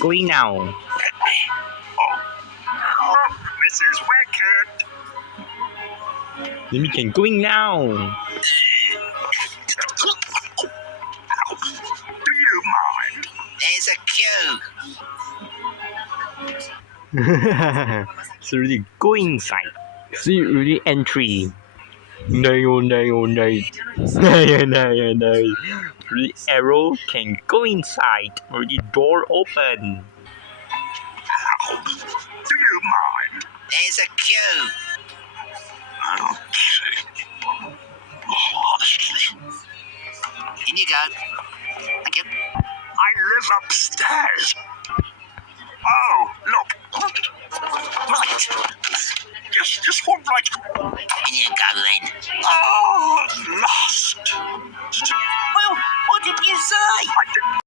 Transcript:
Going now. Mrs. Wicked. We can going now. Do you mind? There's a queue. So really go inside. See really entry. No. The arrow can go inside. The door open. Do you mind? There's a queue. In you go. Thank you. I live upstairs. Oh, look. Right. Just one right. In you go then. Oh, lost. Well, what did you say? I didn't